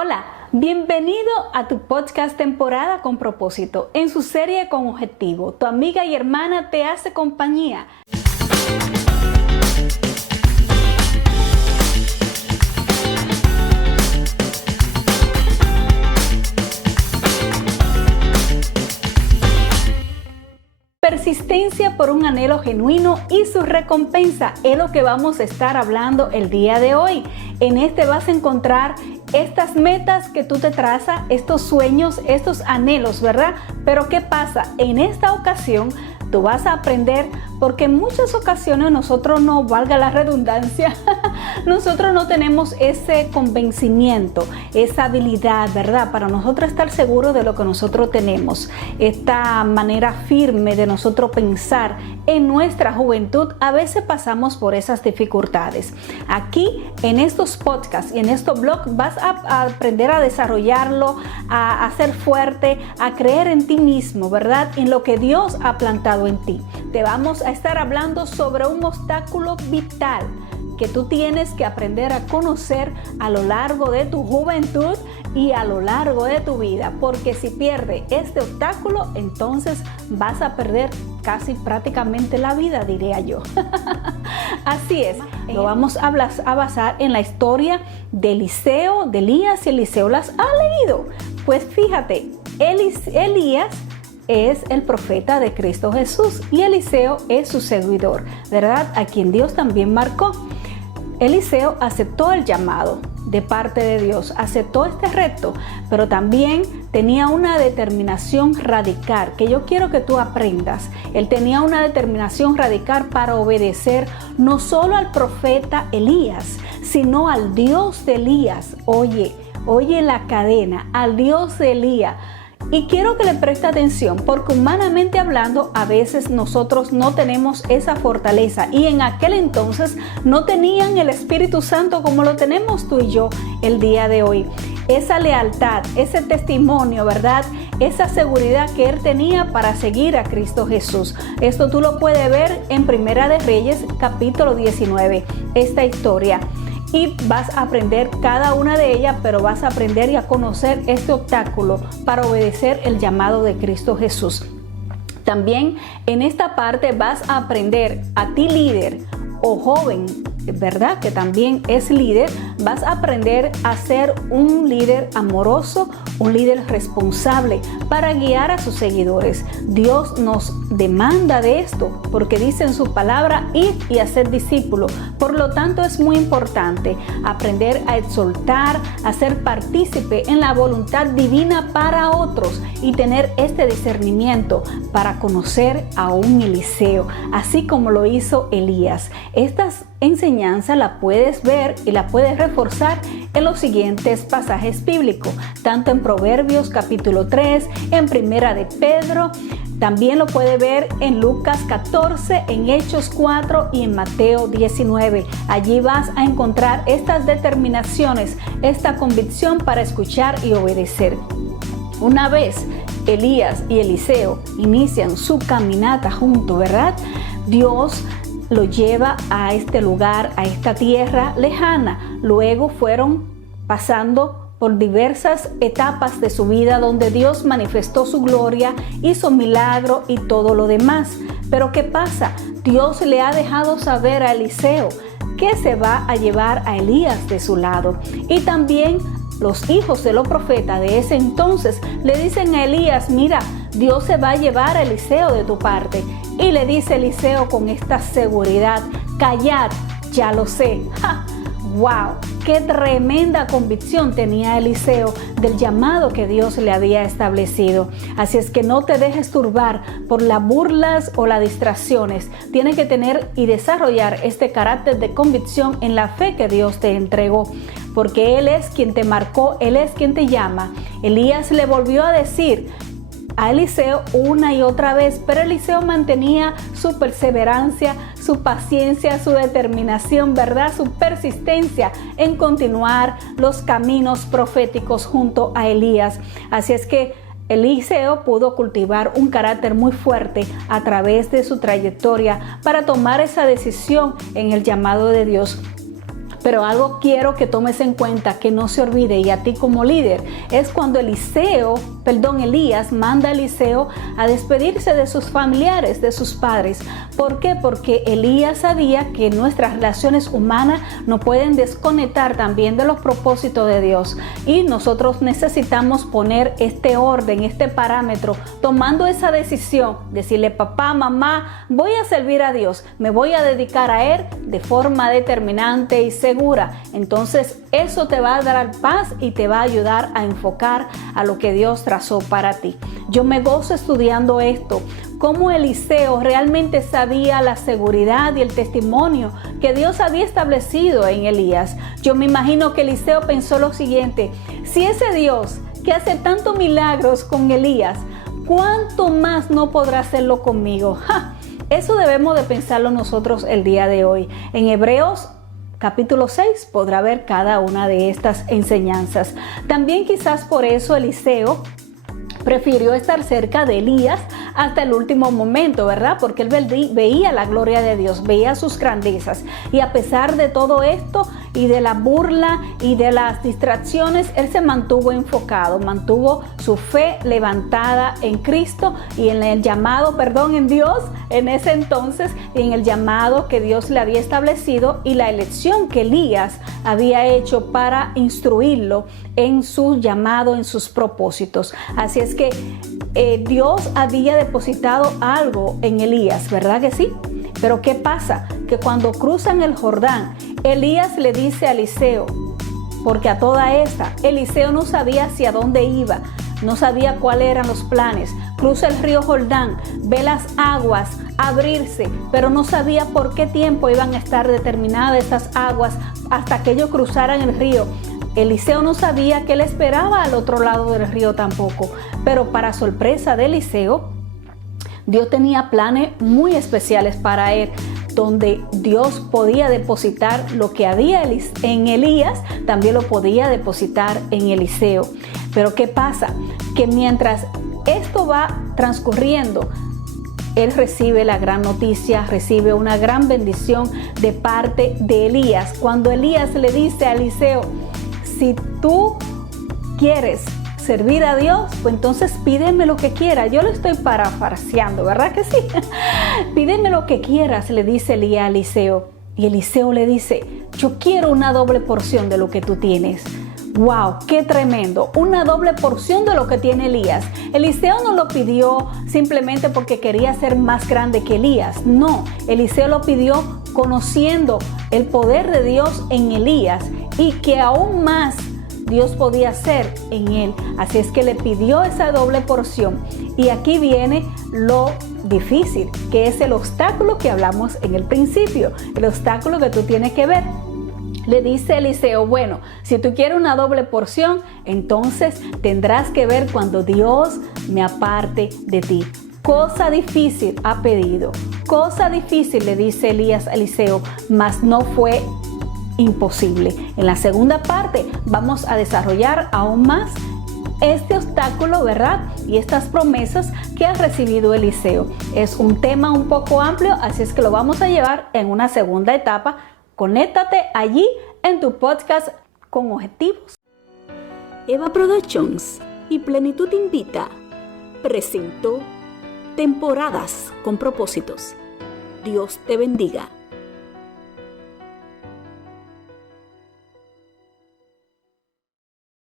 Hola, bienvenido a tu podcast Temporada con Propósito, en su serie Con Objetivo. Tu amiga y hermana te hace compañía. Persistencia por un anhelo genuino y su recompensa es lo que vamos a estar hablando el día de hoy. En este vas a encontrar estas metas que tú te trazas, estos sueños, estos anhelos, ¿verdad? Pero ¿qué pasa? En esta ocasión tú vas a aprender, porque en muchas ocasiones nosotros no, valga la redundancia, nosotros no tenemos ese convencimiento, esa habilidad, ¿verdad? Para nosotros estar seguros de lo que nosotros tenemos, esta manera firme de nosotros pensar en nuestra juventud, a veces pasamos por esas dificultades. Aquí, en estos podcasts y en estos blogs, vas a aprender a desarrollarlo, a ser fuerte, a creer en ti mismo, ¿verdad? En lo que Dios ha plantado en ti. Te vamos a estar hablando sobre un obstáculo vital que tú tienes que aprender a conocer a lo largo de tu juventud y a lo largo de tu vida, porque si pierdes este obstáculo, entonces vas a perder casi prácticamente la vida, diría yo. Así es, lo vamos a basar en la historia de Eliseo, de Elías y Eliseo. ¿Las has leído? Pues fíjate, Elías es el profeta de Cristo Jesús y Eliseo es su seguidor, ¿verdad? A quien Dios también marcó. Eliseo aceptó el llamado de parte de Dios, aceptó este reto, pero también tenía una determinación radical, que yo quiero que tú aprendas. Él tenía una determinación radical para obedecer no solo al profeta Elías, sino al Dios de Elías. Oye la cadena, al Dios de Elías. Y quiero que le preste atención, porque humanamente hablando, a veces nosotros no tenemos esa fortaleza, y en aquel entonces no tenían el Espíritu Santo como lo tenemos tú y yo el día de hoy. Esa lealtad, ese testimonio, ¿verdad? Esa seguridad que él tenía para seguir a Cristo Jesús. Esto tú lo puedes ver en Primera de Reyes, capítulo 19, esta historia. Y vas a aprender cada una de ellas, pero vas a aprender y a conocer este obstáculo para obedecer el llamado de Cristo Jesús. También en esta parte vas a aprender, a ti líder o joven, ¿verdad? Que también es líder, vas a aprender a ser un líder amoroso, un líder responsable para guiar a sus seguidores. Dios nos demanda de esto, porque dice en su palabra: ir y hacer discípulos. Por lo tanto, es muy importante aprender a exhortar, a ser partícipe en la voluntad divina para otros y tener este discernimiento para conocer a un Eliseo, así como lo hizo Elías. Estas enseñanza la puedes ver y la puedes reforzar en los siguientes pasajes bíblicos, tanto en Proverbios capítulo 3, en Primera de Pedro, también lo puede ver en Lucas 14, en Hechos 4 y en Mateo 19. Allí vas a encontrar estas determinaciones, esta convicción para escuchar y obedecer. Una vez Elías y Eliseo inician su caminata juntos, ¿verdad? Dios lo lleva a este lugar, a esta tierra lejana. Luego fueron pasando por diversas etapas de su vida donde Dios manifestó su gloria, hizo milagros y todo lo demás. Pero ¿qué pasa? Dios le ha dejado saber a Eliseo que se va a llevar a Elías de su lado. Y también los hijos de los profetas de ese entonces le dicen a Elías: mira, Dios se va a llevar a Eliseo de tu parte. Y le dice Eliseo con esta seguridad: callad, ya lo sé. ¡Ja! ¡Wow! ¡Qué tremenda convicción tenía Eliseo del llamado que Dios le había establecido! Así es que no te dejes turbar por las burlas o las distracciones. Tienes que tener y desarrollar este carácter de convicción en la fe que Dios te entregó, porque Él es quien te marcó, Él es quien te llama. Elías le volvió a decir a Eliseo una y otra vez, pero Eliseo mantenía su perseverancia, su paciencia, su determinación, ¿verdad? Su persistencia en continuar los caminos proféticos junto a Elías. Así es que Eliseo pudo cultivar un carácter muy fuerte a través de su trayectoria para tomar esa decisión en el llamado de Dios. Pero algo quiero que tomes en cuenta, que no se olvide, y a ti como líder, es cuando Elías manda a Eliseo a despedirse de sus familiares, de sus padres. ¿Por qué? Porque Elías sabía que nuestras relaciones humanas no pueden desconectar también de los propósitos de Dios. Y nosotros necesitamos poner este orden, este parámetro, tomando esa decisión, decirle: papá, mamá, voy a servir a Dios, me voy a dedicar a Él de forma determinante y segura. Entonces eso te va a dar paz y te va a ayudar a enfocar a lo que Dios trazó para ti. Yo me gozo estudiando esto, cómo Eliseo realmente sabía la seguridad y el testimonio que Dios había establecido en Elías. Yo me imagino que Eliseo pensó lo siguiente: si ese Dios que hace tantos milagros con Elías, ¿cuánto más no podrá hacerlo conmigo? ¡Ja! Eso debemos de pensarlo nosotros el día de hoy. En Hebreos capítulo 6 podrá ver cada una de estas enseñanzas. También quizás por eso Eliseo prefirió estar cerca de Elías hasta el último momento, ¿verdad? Porque él veía la gloria de Dios, veía sus grandezas. Y a pesar de todo esto y de la burla y de las distracciones, él se mantuvo enfocado, mantuvo su fe levantada en Cristo y en el llamado, en Dios en ese entonces, y en el llamado que Dios le había establecido y la elección que Elías había hecho para instruirlo en su llamado, en sus propósitos. Así es que Dios había depositado algo en Elías, ¿verdad que sí? Pero ¿qué pasa? Que cuando cruzan el Jordán, Elías le dice a Eliseo, porque a toda esta, Eliseo no sabía hacia dónde iba, no sabía cuáles eran los planes. Cruza el río Jordán, ve las aguas abrirse, pero no sabía por qué tiempo iban a estar determinadas estas aguas hasta que ellos cruzaran el río. Eliseo no sabía qué le esperaba al otro lado del río tampoco, pero para sorpresa de Eliseo, Dios tenía planes muy especiales para él, donde Dios podía depositar lo que había en Elías, también lo podía depositar en Eliseo. Pero ¿qué pasa? Que mientras esto va transcurriendo, él recibe la gran noticia, recibe una gran bendición de parte de Elías. Cuando Elías le dice a Eliseo: si tú quieres servir a Dios, pues entonces pídeme lo que quieras. Yo lo estoy parafraseando, ¿verdad que sí? Pídeme lo que quieras, le dice Elías a Eliseo. Y Eliseo le dice: yo quiero una doble porción de lo que tú tienes. ¡Wow! ¡Qué tremendo! Una doble porción de lo que tiene Elías. Eliseo no lo pidió simplemente porque quería ser más grande que Elías. No, Eliseo lo pidió conociendo el poder de Dios en Elías y que aún más Dios podía hacer en él. Así es que le pidió esa doble porción. Y aquí viene lo difícil, que es el obstáculo que hablamos en el principio. El obstáculo que tú tienes que ver. Le dice Eliseo: bueno, si tú quieres una doble porción, entonces tendrás que ver cuando Dios me aparte de ti. Cosa difícil ha pedido. Cosa difícil, le dice Elías a Eliseo, mas no fue imposible. En la segunda parte vamos a desarrollar aún más este obstáculo, ¿verdad? Y estas promesas que ha recibido Eliseo. Es un tema un poco amplio, así es que lo vamos a llevar en una segunda etapa. Conéctate allí en tu podcast con objetivos. Eva Productions y Plenitud Invita presentó Temporadas con Propósitos. Dios te bendiga.